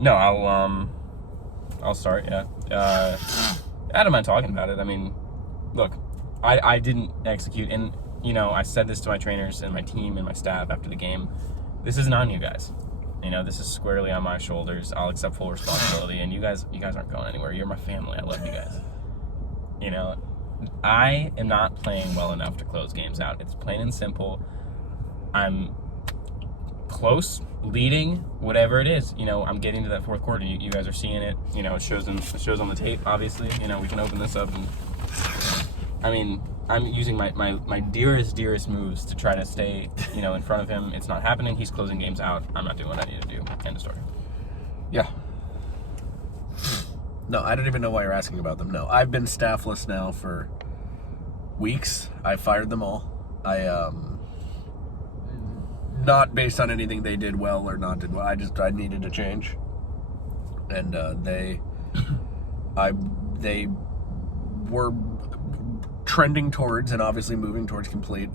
No, I'll start. Yeah. I don't mind talking about it. I mean, look, I didn't execute, and I said this to my trainers and my team and my staff after the game. This isn't on you guys. This is squarely on my shoulders. I'll accept full responsibility, and you guys aren't going anywhere. You're my family. I love you guys. I am not playing well enough to close games out. It's plain and simple. I'm close, leading, whatever it is. I'm getting to that fourth quarter. You guys are seeing it. It shows on the tape. Obviously, we can open this up, and I mean, I'm using my dearest moves to try to stay, in front of him. It's not happening. He's closing games out. I'm not doing what I need to do. End of story. Yeah. No, I don't even know why you're asking about them. No, I've been staffless now for weeks. I fired them all. Not based on anything they did well or not did well. I needed to change, and they were trending towards, and obviously moving towards, complete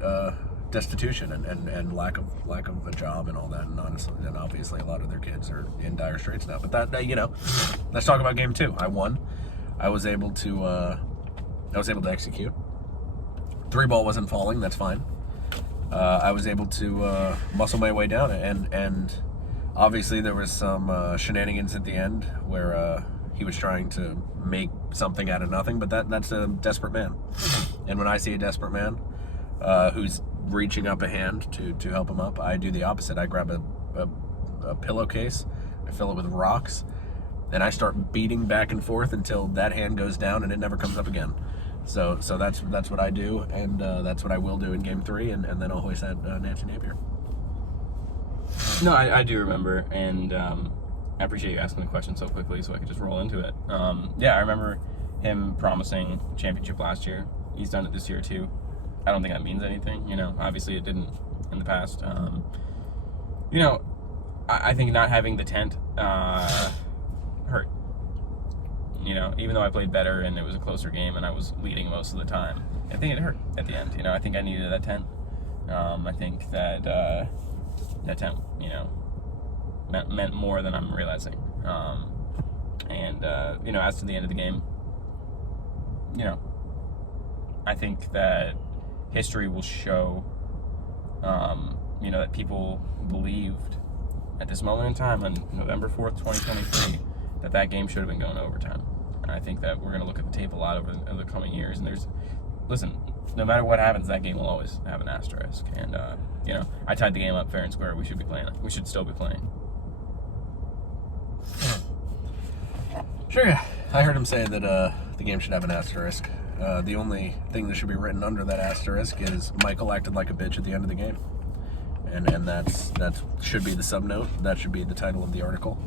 destitution and lack of a job and all that. And honestly, and obviously a lot of their kids are in dire straits now. But let's talk about game 2. I won. I was able to execute. 3-ball wasn't falling. That's fine. I was able to muscle my way down, and obviously there was some shenanigans at the end where he was trying to make something out of nothing, but that's a desperate man. And when I see a desperate man who's reaching up a hand to help him up, I do the opposite. I grab a pillowcase, I fill it with rocks, and I start beating back and forth until that hand goes down and it never comes up again. So that's what I do, and that's what I will do in game 3, and then I'll hoist that Nancy Napier. No, I do remember, and I appreciate you asking the question so quickly so I could just roll into it. I remember him promising championship last year. He's done it this year too. I don't think that means anything. Obviously it didn't in the past. I think not having the tent hurt. Even though I played better and it was a closer game and I was leading most of the time, I think it hurt at the end. I think I needed that tent. I think that that tent, meant more than I'm realizing. As to the end of the game, I think that history will show, that people believed at this moment in time on November 4th, 2023, that game should have been going to overtime. And I think that we're going to look at the tape a lot over the coming years. And listen, no matter what happens, that game will always have an asterisk. And, I tied the game up fair and square. We should be playing it. We should still be playing. Sure, yeah. I heard him say that the game should have an asterisk. The only thing that should be written under that asterisk is Michael acted like a bitch at the end of the game. And that should be the subnote. That should be the title of the article.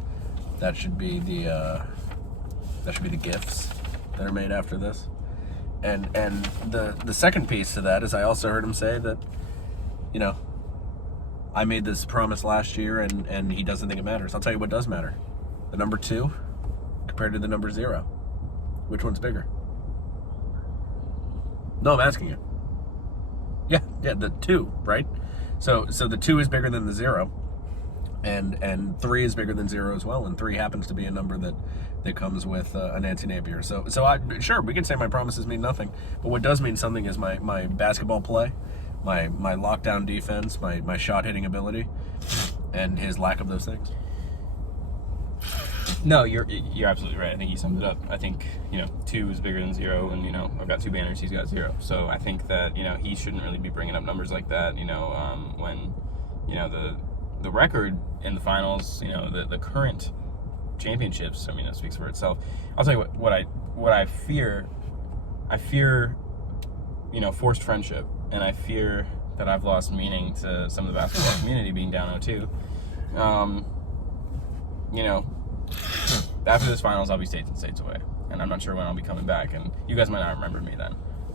That should be the GIFs that are made after this. And the second piece to that is I also heard him say that, I made this promise last year and he doesn't think it matters. I'll tell you what does matter. The number 2 compared to the number 0. Which one's bigger? No, I'm asking you. Yeah, the 2, right? So the 2 is bigger than the 0. And 3 is bigger than 0 as well, and 3 happens to be a number that comes with a Nancy Napier. So sure, we can say my promises mean nothing, but what does mean something is my basketball play, my lockdown defense, my shot hitting ability, and his lack of those things. No, you're absolutely right. I think he summed it up. I think 2 is bigger than 0, and I've got 2 banners, he's got 0. So I think that he shouldn't really be bringing up numbers like that. When the record in the finals, the current championships, it speaks for itself. I'll tell you what I fear. I fear, forced friendship, and I fear that I've lost meaning to some of the basketball community being down 0-2. After this finals, I'll be states and states away, and I'm not sure when I'll be coming back, and you guys might not remember me then,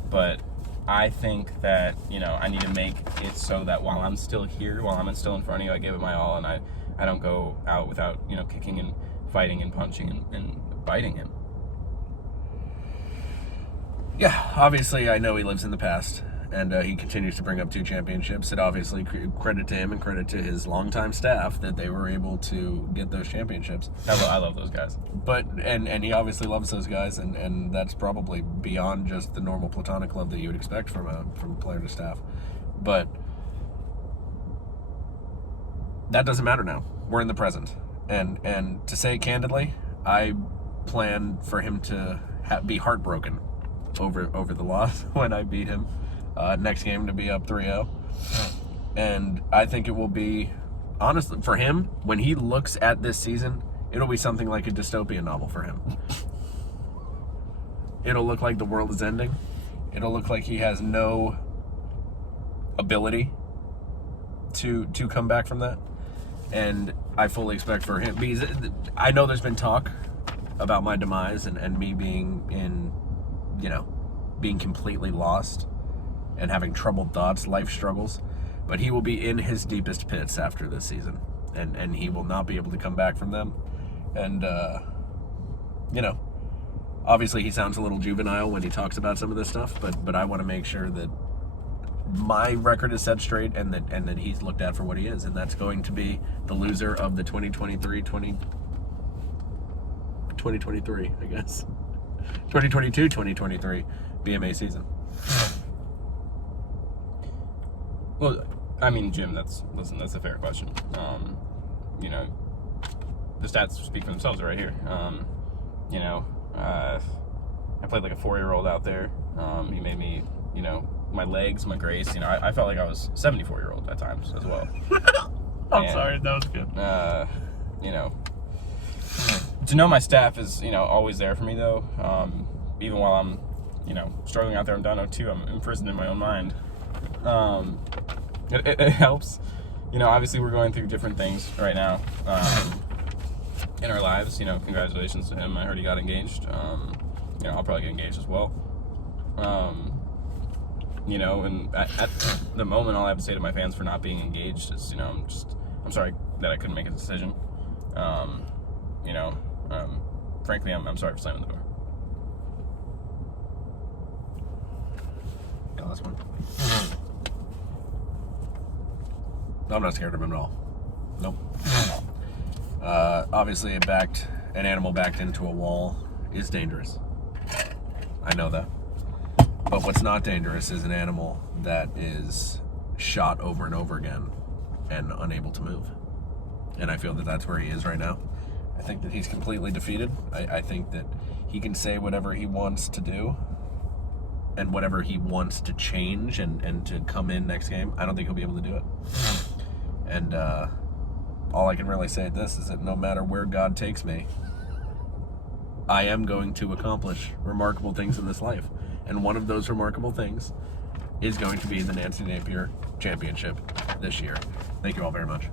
but I think that, I need to make it so that while I'm still here, while I'm still in front of you, I give it my all, and I don't go out without, kicking and fighting and punching and biting him. Yeah, obviously I know he lives in the past, and he continues to bring up 2 championships. It obviously credit to him and credit to his longtime staff that they were able to get those championships. I love those guys. But and he obviously loves those guys, and that's probably beyond just the normal platonic love that you would expect from a player to staff. But that doesn't matter now. We're in the present, and to say it candidly, I plan for him to be heartbroken over the loss when I beat him next game, to be up 3-0. And I think it will be, honestly, for him, when he looks at this season, it'll be something like a dystopian novel for him. It'll look like the world is ending. It'll look like he has no ability to come back from that. And I fully expect for him, because I know there's been talk about my demise and me being in, being completely lost and having troubled thoughts, life struggles. But he will be in his deepest pits after this season, and he will not be able to come back from them. And, obviously he sounds a little juvenile when he talks about some of this stuff, but I want to make sure that my record is set straight and that he's looked at for what he is, and that's going to be the loser of the 2023, I guess. 2022-2023 BMA season. Well, I mean, Jim, that's a fair question. The stats speak for themselves right here. I played like a 4-year-old out there. He made me, my legs, my grace, I felt like I was 74-year-old at times as well. Sorry, that was good. To know my staff is, always there for me though. Even while I'm, struggling out there, I'm down 0-2, I'm imprisoned in my own mind. It helps. Obviously we're going through different things right now in our lives. Congratulations to him. I heard he got engaged. I'll probably get engaged as well. And at the moment, all I have to say to my fans for not being engaged is, I'm sorry that I couldn't make a decision. Frankly, I'm sorry for slamming the door. Yeah, last one. No, I'm not scared of him at all. Nope. Obviously, an animal backed into a wall is dangerous. I know that. But what's not dangerous is an animal that is shot over and over again and unable to move. And I feel that that's where he is right now. I think that he's completely defeated. I think that he can say whatever he wants to do and whatever he wants to change and to come in next game. I don't think he'll be able to do it. And all I can really say at this is that no matter where God takes me, I am going to accomplish remarkable things in this life. And one of those remarkable things is going to be the Nancy Napier Championship this year. Thank you all very much.